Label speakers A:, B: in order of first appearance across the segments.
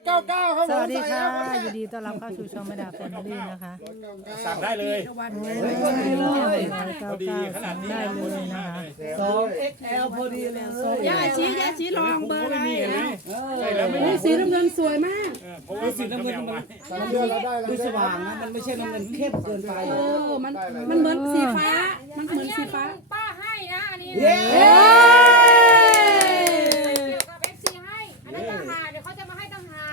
A: 99ครับ
B: สวัสดีค่ะยินดีต้อนรับเข้าสู่ช่องแม่ดาแฟมิลี่นะคะ
C: สั่งได้เลย
B: พอดีขนาดนี้ได้เลยนะคะ
D: 2XL พอดีเลย
A: ย่าชี้ลองเบอร์อะไร
C: ใช่แล้วไม่
A: นี่สีน้ำเงินสวยมาก
C: เพราะว่าสีน้ำเงินมัน
D: ดูสว่างนะมันไม่ใช่น้ำเงินเข้มเกินไป
A: มันเหมือนสีฟ้า มันเหมือนสีฟ้า
E: ป้าให้นะอันนี้
D: เย้
E: เกี่ยวกับเอฟซีให้อันนั้นต่างหากเดี๋ยวเขาจะมาให้ต่างหาก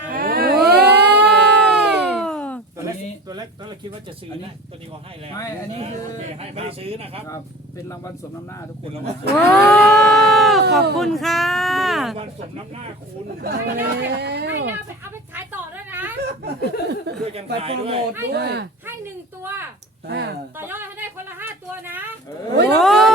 C: ตัวแรกคิดว่าจะซื้อนะตัวนี้เขาให้แล้ว
D: ไม่อันนี้คือ
C: โอเคให้ไม่ได้ซื้อนะครับ
D: ครับเป็นรางวัลสมน้ำหน้าทุกคน
B: โอ้ขอบคุณค่ะ
C: วันสมน้ำหน้าคุณ
E: ให้นะเอาไปขายต่อด้วยนะ
C: ด้วยกัน
D: ไป
C: ขาย
D: โปร
C: ด้ว
D: โม
C: ย
D: ทด้วย
E: ให้1 ตัว ต่อยอดให้ได้คนละ5 ตัวนะ
B: โอ้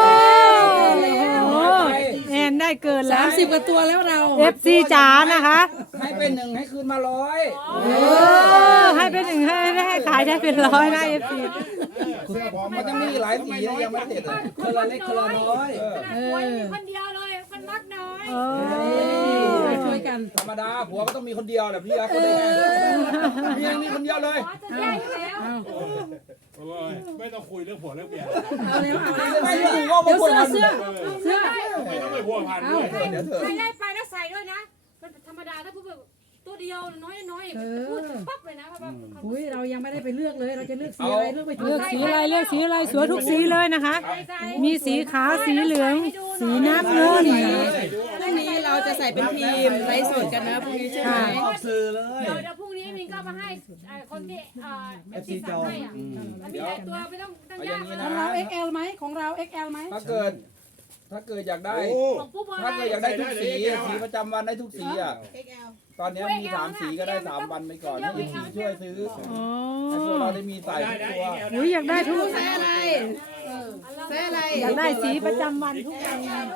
B: แอนได้เกินแล้ว
A: 30 กว่าตัวแล้วเรา
B: FC จ๋านะคะ
D: ให้เป็น1ให้คืนมา100
B: ให้เป็นหนึ่งให้ขายได้เป็นร้อยนะ FC
D: มันจะมีหลายสีนะยังไม่เสร็จคนละเล็กคนละน้อย
E: ขนาดผัวยังมีคนเดียวเลยมันลดน้อย
A: ช่วยกัน
D: ธรรมดาผัวก็ต้องมีคนเดียวแหละพี่รักคนเดียวพี่ยังมีคนเดียวเลย
E: อ๋อจะแย่อยู่แล้ว
C: โอ้ยไม่ต้องคุยเรื่องผัวเรื่องเมีย
A: เอาแล้ว
D: ไม่อยู่ก็มา
A: เดี๋ยว
D: พูด
A: เสื้อ
C: ไม่ต้องไปพัวพันด้วย
D: เดี๋ยวเถอะ
E: ใครได้ไปแล้วใส่ด้วยนะเป็นธรรมดาถ้าพูดแบบตัวเดียวน้อยพูดปั๊บเลยนะเพราะว่า
A: อุ้ยเรายังไม่ได้ไปเลือกเลย เราจะเลือกสีอะไรเลือกไปถู
B: เลื
A: ก
B: อกสีอะไรเลือกสีอะไรสวยทุกสีเลยนะคะ มีสีขาวสีเหลือง สีน้ำเงิน
A: พรุ่งนี้เราจะใส่เป็นทีมไลฟ์สดกันนะพรุ่งนี้ใช่ไหม
D: ออกสื่อเลย
E: เดี๋ยวพรุ่งนี้มินก็มาให้คนที่เอฟซีสั่งให้อ่ะมันมีหลายตัวไม่ต้องยาก
A: ของเรา XL ไหมของเรา XL ไหม
D: ถ้าเกิดอยากได้
E: ของปุ๊บเบอร์
D: ถ้า
E: อะไร
D: เกิดอยากได้ทุกสีสีประจำวันได้ทุกสีอ่ะตอนนี้มี3สีก็ได้3วันไปก่อนให้อีกสีช่วยซื้อ
B: อ๋อ
D: ให้พวกเราได้มีใส่ทุกตัว
B: อุ้ยอยากได้ทุก
A: แซ่อะไรแซ่อะไร
B: อยากได้สีประจำวันทุกวัน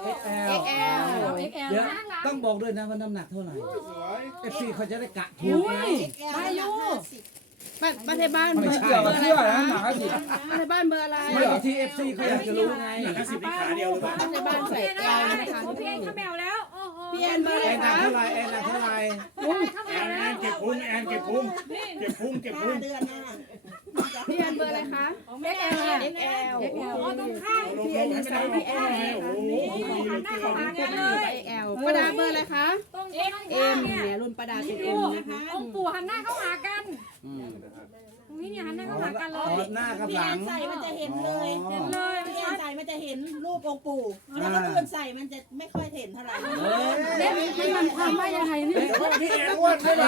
A: XL
D: เดี๋ยวต้องบอกด้วยนะว่าน้ำหนักเท่าไหร่ FC เขาจะได้กะถูก
A: อายุบ้านในบ้าน
D: ไม่เกี่ยวกับเสื้อนะหนักสิ
A: บ้านในบ้านเบอร์อะไร
D: ไม่ที่ FC เขาอยากจะรู้ไง
C: 50นี่ขาเดียวหรือเปล่า
A: บ้านในบ้านใส่
E: เปลี่ยน
A: XL
E: ได้
A: นะคะ
E: โอเคข้าแมวแล้วโอ้โห
A: พี่แอนเบอร์อะไร
D: แอนหนั
A: คะ
D: กเท่าไหร่แอนหนักเท่าไหร่
E: ข้าแม
C: แอ
E: วน แล้ว
C: เก็บพุงแอนเก็บพุงเก็บพุงเก็บพุง
A: พี่แอนเบอร์อะไรคะ XL ค่ะ XL
E: อ๋อตรงข้าง
C: ลงให้ไม่ได้ลงให้โอ้โห
E: หันหน้าเข้าหากันเลย
A: XL ประดาเบอร์อะไรคะ
E: ตรง
A: M เนี่ยรุ่นประดาเป็น M นะคะ
E: องค์ปู่หันหน้าเข้าหากันตรงนี้เนี่ยหันหน้าเข้าหากันเล
D: อ๋อย หน้ากับหลัง
F: ใส่มันจะเห็นเลย
E: เห็นเลย
F: พี่แอนใส่มันจะเห็นรูปองค์ปู่แล้วก็เพื่อนใส่มันจะไม่ค่อยเห็นเท่าไหร่
A: เล็บให้มันทำได้ยังไงนี่
C: นี่แอนอ้วนใช่ไหม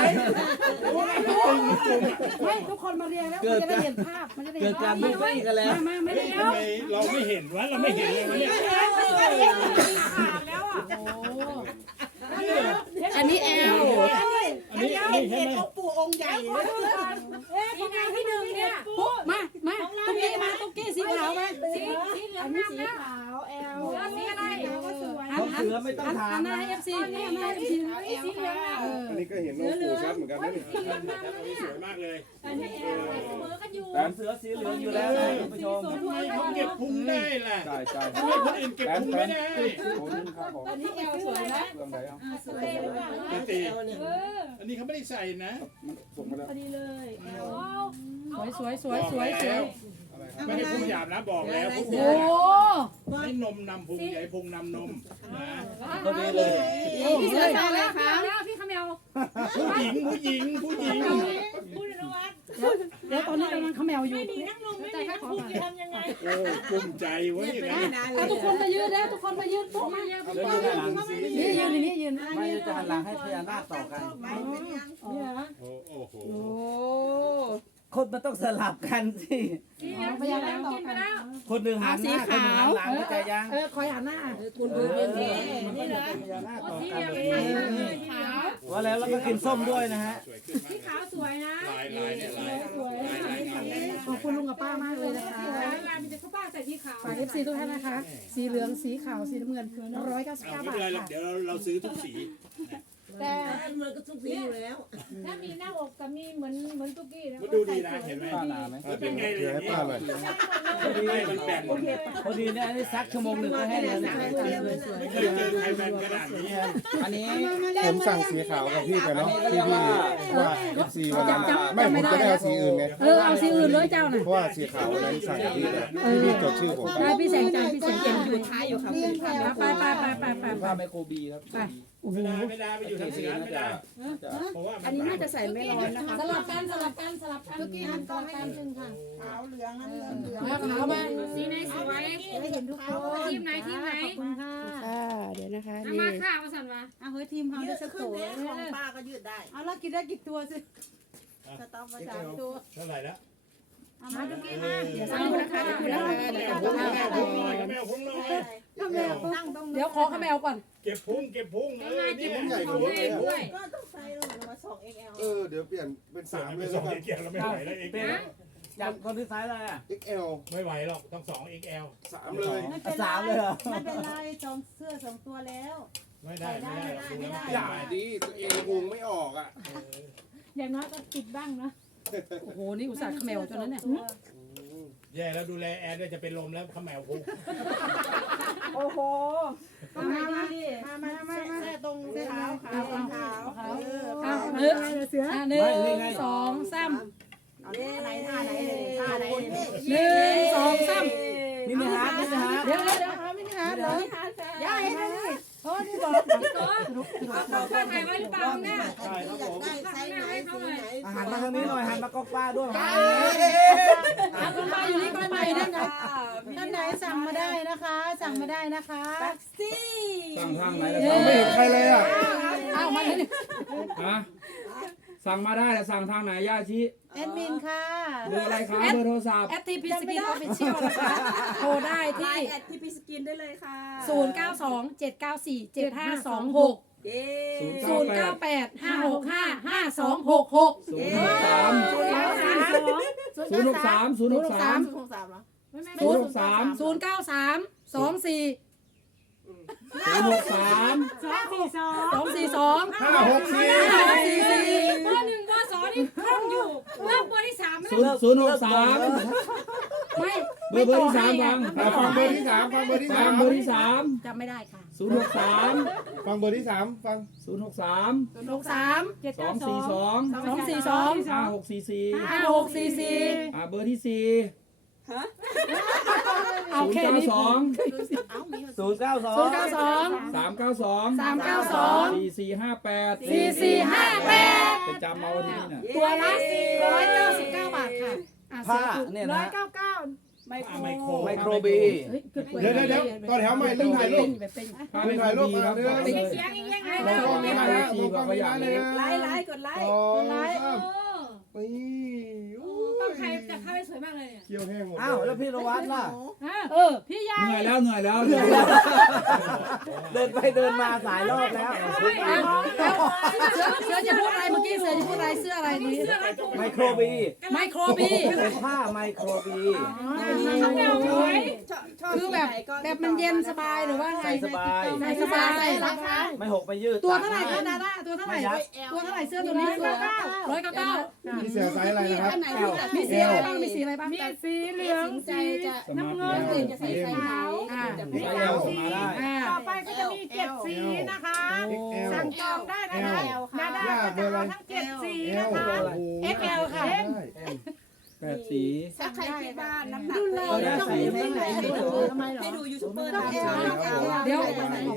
A: ไม่ทุกคนมาเรียนแล้วมันจะได้เห็นภาพมันจะได้
D: เกิ
A: เห็
D: ด
A: น
D: กา
A: ภาร พ
D: บุกอีกกันแล้ว
A: ไม่ได้
C: ทำไมเราไม่เห็นวะเราไม่เห็นเลยวะเนี่ย
E: ขาดแล้วอ่ะ
A: อันนี้ L
C: อันนี้ใช่
F: เห็น
C: ไหม
F: องค์ปู่องค์ใหญ่เลย
E: สีแดงที่หนึ่งเนี่ย
A: ปุ๊มาตุ๊กกี้มาตุ๊กกี้สีขาวมา
E: สีเหลือง
A: นี่
E: น้ำ
A: สี
E: นะ
A: ขาว L
E: เหลืองสีอะไร
D: เขาเสือไม่ต้องถาม
A: หน้า FC หน้า FC
E: สีเหลืองอ่ะ
G: อันนี้ก็เห็นน้องปู่ชัดเหมือนกันนะนี่
E: สีเหลืองน้ำ
C: อันนี้สวยมากเลย
E: เสมอกันอยู่
D: แต่เสือสีเหลืองอยู่แล้วนะคุณผู้ชม
C: ทำไมเขาเก็บพุงได้ล่ะ
D: ใช่ใช่
C: ทำไมคนอื่นเก็บพุงไม่ได้
D: ผมครับผม
A: อันนี้ L สวยนะ
D: เรื่องไหนอ่ะ
C: ปกติอันนี้เขาไม่ได้ใส่นะ
D: มันส่งมาแล้ว
A: สวยสวย
C: ไม่ได้พุงหยาบนะบอกแล้วพุง
A: โอ้
C: ให้นมนำพุงใหญ่พุงนำนมนะ
D: พอดีเลย
A: พี่เสือใส่อะไรคะ
E: แล้วพี่ขมว
C: ผู้หญิง
E: พูดนะวัด
A: เดี๋ยวตอนนี้กำลังขมวอยู่
E: นั่งลงไม่มีนั่งพูดจะทำยังไง
C: โอ้ภูมิใจเว้ยนะ
A: ทุกคนมายืนแล้วทุกคนมายืนปุ๊บมา
D: แล้วอยู่ด้านหลังสี
A: นี่ยืนนี่ยืน
D: ไม่จะหันหลังให้พญานาคต่อกัน
C: โอ้โห
A: โอ้
D: คนมันต้องสลับกันสิ
E: สีเหลืองกินไปแล้ว
D: คนหนึ่งหันหน้าคนหนึ่งหันหลังเข้าใจยัง
A: คอยหันหน้า
D: คุณดูเป็นนี่นะพญานาคต่อ
E: สี
D: กั
E: เหลื
D: น
E: องขาว
D: ว่าแล้วก็กินส้มด้วยนะฮะ
C: สวยขึ้น
E: สีขาวสวยนะ
C: ลายเนี่ยลาย
A: ขอบคุณลุงกับป้ามากเลยนะคะ
E: ลายมันจะเข้าป้าใส่สีขาว
A: ฝาก FC ทุกท่านนะคะ สีเหลืองสีขาวสีน้ำเงิน199
C: ไม่
A: บา
C: เป็น
A: ท
C: ไรหรอก
A: ค่ะ
C: เดี๋ยวเราซื้อทุกสี
A: แต่
F: มันก็ทุกสีอยู่แล้ว
E: ถ้ามีหน้าอกกับมีเหมือนตุ๊กกี้นะ
C: มันดูดีนะเห็นไหม
D: ป้าหนาไหม
C: แล้วเป็นไงเลย
G: เดี๋ยวให้ป้าเลย
C: ไม่มันแบ่ง
D: พอดีเนี่ยอันนี้ซักชั่วโมงหนึ่งก็ให้เลยนะ
C: ไม่เคยเจอใครแบ่งขนาดนี้
D: อันนี้
G: ผมสั่งสีขาวกับพี่ไป
D: อัน
G: เนาะ
D: นี้ก็
G: ที่
D: เรียก
G: พี่
D: ว่า
G: ว่าสีวันนั้นไม่ผมจะได้เอาสีอื่นไง
B: เอาสีอื่นเลยเจ้าน่ะ
G: เพราะว่าสีขาววันนั้นใส่ที่พี่จดชื่อผมไป
B: ไปพี่แสงจันทร์พี่แสงจันทร์
A: อยู่ท้ายอยู่ค่ะคุณค่ะ
B: ไป
D: ผ้าไมโครบีครับ
C: ไม่ได้ไปอยู่ทางเสือไม่ได้เพราะว่า
A: อันนี้น่าจะใส่ไม่ร้อนนะคะ
E: สลับกันทุกทีหันกล้องให้นิดนึงค่ะ
F: ขาวเหลืองน้ำเงินเหลือง
B: ขาวมา
E: สีไหนสวย
F: ไม่เห็นทุกคน
E: ทีมไหน
A: เดี๋ยวนะคะ
E: เอามาค่ะมาสั่นวะ
B: เอาเฮ้ยทีมเขา
F: ยื
B: ได้
F: ด
B: สัก
F: ขึ้น
B: ตัว
F: เนี่ยของป้าก็ยืดได้
B: เอาแล้วกินได้กี่ตัวสิ
F: สต๊อกประจำตัว
C: เท่าไหร่แล้ว
B: เอามาทุกทีมา
A: เดี๋ยวสักครู่นะคะเดี๋ยวนะคะเดี๋ยว
C: แมวพุงหน่อย
F: ตั้งตรง
B: เดี๋ยวขอข้าแมวก่อน
C: เก็บพุงนี่พุงใหญ่
E: ของเองด้วย
F: ก็ต้องใส่ลงมา2 XL
G: เดี๋ยวเปลี่ยนเป็น
C: สาม
G: 3
C: ไป
G: เลย
C: ส
G: แล้
C: อ
G: ว
C: ง
G: กัน
C: เกี่ยวเราไม่ไหวแล้วเอง
D: จากคนที่ซ้ายอะไรอ่ะ
G: XL
C: ไม่ไหวหรอกต้อง2 XL
G: 3 เลย
D: 3เลยเหรอ
B: ไม่เป็นไรเสื้อ2 ตัวแล้ว
C: ไม่ได้
G: อย่าดิตัวเองวงไม่ออกอ่ะ
B: อย่างน้อยก็ติดบ้างนะโอ้โหนี่อุตส่าห์ข้าแมวจนนั้นเนี่ย
C: แย่แล้วดูแลแอนด้วยจะเป็นลมแล้วขมแมวพุง
A: โอ้โห
F: มาแค่ตรงเท้าขาวขาว
B: เสือ1 2 3
F: ไหนท่าไหนเลยท่าไหน
B: 1 2 3
D: นี่นะฮะนี่นะฮะ
B: เดี๋ยวไม่ได้หาเลย
F: ย่าเห็นไหม
B: โอ้นี่บอก
E: เอาข้าวไข่ไว้หรือเปล่าเนี่ย
F: อยากได้ไซส์ไหนสีไหน
D: หันมาทางนี้หน่อยหันมากล้องป้าด้วย
B: เอาคนมาอยู่นี่คนมาอยู่นี่นะท่านไหนสั่งมาได้นะคะ สั่งมาได้นะคะ
D: สั่งทางไหนล่ะ
G: ไม่เห็นใครเลยอ่ะ
B: เอามาเลย
D: ฮะสั่งมาได้แต่สั่งทางไหนย่าชี้
B: แอดมินค่ะ
D: เบอร์อะไรครับเบอร์โทรศัพท์
B: แอดทีพีสกินออฟฟิเชียลนะคะโทรได้
A: ไล
B: ที่
A: น์แอดทีพีสกินได้เลยค่ะ
B: 092 794 7526
A: เย้
B: 098 565 5266
D: 063 063
F: 063เหรอ
D: 063
B: 093 24
D: 063
B: 242
G: 5 6 4
E: เบอร์หนึ่งเบอร์สองนี่คล่องอยู่เริ่มเบอร์ที่สามไม่
D: 063
B: ไม่
D: เบอร์ที่สามฟัง
G: ฟังเบอร์ที่ 3 ฟังเบอร์ที่
D: ฟังเบอร์ที่
B: จำไม่ได้ค่ะ
D: 3 063
G: ฟังเบอร์ที่ 3 ฟัง
D: 063
B: 63
D: 242
B: 242
D: 5644
B: 5644
D: เบอร์ที่
B: เอาแค่นี้
D: 4 092
B: 092
D: 392
B: 392
D: 4458
B: 4458
D: ไปจำเอาที่นี่น่ะ
B: ตัวละ199 บาทค่ะ
D: ผ้าเนี่ยนะ
A: ไมโคร
D: ไมโครบี
G: เดี๋ยวต่อแถวใหม่ลืมถ่ายรูป
D: ผ้าไมโครบีครับ
E: เสียงยังไง
G: มองกล้องนี้นะมองกล้องนี้นะเลยนะ
A: ไลค์กดไลค์
E: ต้องใครจะเข้าไปสวยมากเลยเนี่ย
G: เกี่ยวแห้งหมด
D: อ้าวแล้วพี่นวัดล่ะ
B: พี่ยา
D: เหนื่อยแล้วเดินไปเดินมาสายรอบแล้ว
B: เสือจะพูดอะไรเมื่อกี้เสือจะพูดอะไรเสื้ออะไรนี่
D: ไมโครบี
B: ไมโครบี
D: เป็นผ้าไมโครบี
E: ข้าวแมวสวย
B: คือแบบมันเย็นสบายหรือว่าไง
D: ใส่สบาย
B: ใส่สบายใส่ราคา
D: ไม่หกไม่ยืด
B: ตัวเท่าไหร่คะดาด้าตัวเท่าไหร่ตัวเท่าไหร่เสื้อตัวนี้199
G: นี่เสียไซส์อะไรนะครับ
B: มีสีอะไรบ้างมีสีอะไรบ้าง
E: มีสีเหลือง
A: ใจจะ
G: น้ำเงิน
A: จะใส่ไซส์ไหน
D: ใส่แล้วส่งมาได้
E: ต่อไปก็จะมี7สีนะคะ
G: XL
E: สั่งจองได้นะคะนาดาก็จะเอาทั้ง7สีนะคะ
B: XL ค่ะ
D: 8 สี
A: ถ้าใครคิดว่าน้ำหนัก
D: ต้องมีไซส์ไหน
A: ให้ดูยูทูบเบอร์ทำ
B: เดี๋ยว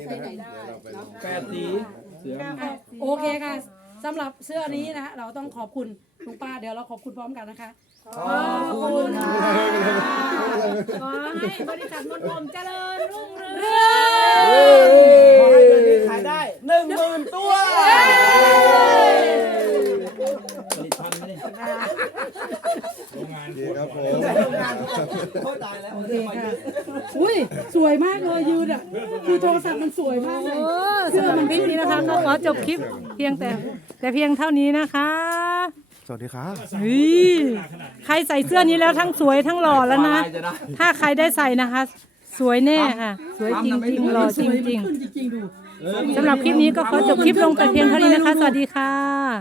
D: 8 สีเสือ
B: โอเคค่ะสำหรับเสื้อนี้นะเราต้องขอบคุณลุงป้าเดี๋ยวเราขอบคุณพร้อมกันนะคะ
D: ขอบคุณค่ะ
E: ขอให้บริษัทมนต์ผมเจริญรุ่งเรือง
D: ขอให้เดือนนี้ขายได้ 10,000 ตัวผลิตภัณฑ์ไหมเนี่ย
C: โรงงาน
G: ดีครับผม
D: โอ้ตายแล้วเรื่องมายืด
B: อุ้ยสวยมากเลยยืนอ่ะคือโทรศัพท์มันสวยมากเลยเสื้อมัน
H: คลิปนี้นะคะก็ขอจบคลิปเพียงแต่เพียงเท่านี้นะคะ
G: สวัสดีครับ
H: เฮ้ยใครใส่เสื้อนี้แล้วทั้งสวยทั้งหล่อแล้วนะ ถ้าใครได้ใส่นะคะ สวยแน่ค่ะ สวยจริงๆหล่อจริงๆสำหรับคลิปนี้ก็ขอจบคลิปลงแต่เพียงเท่านี้นะคะ สวัสดีค่ะ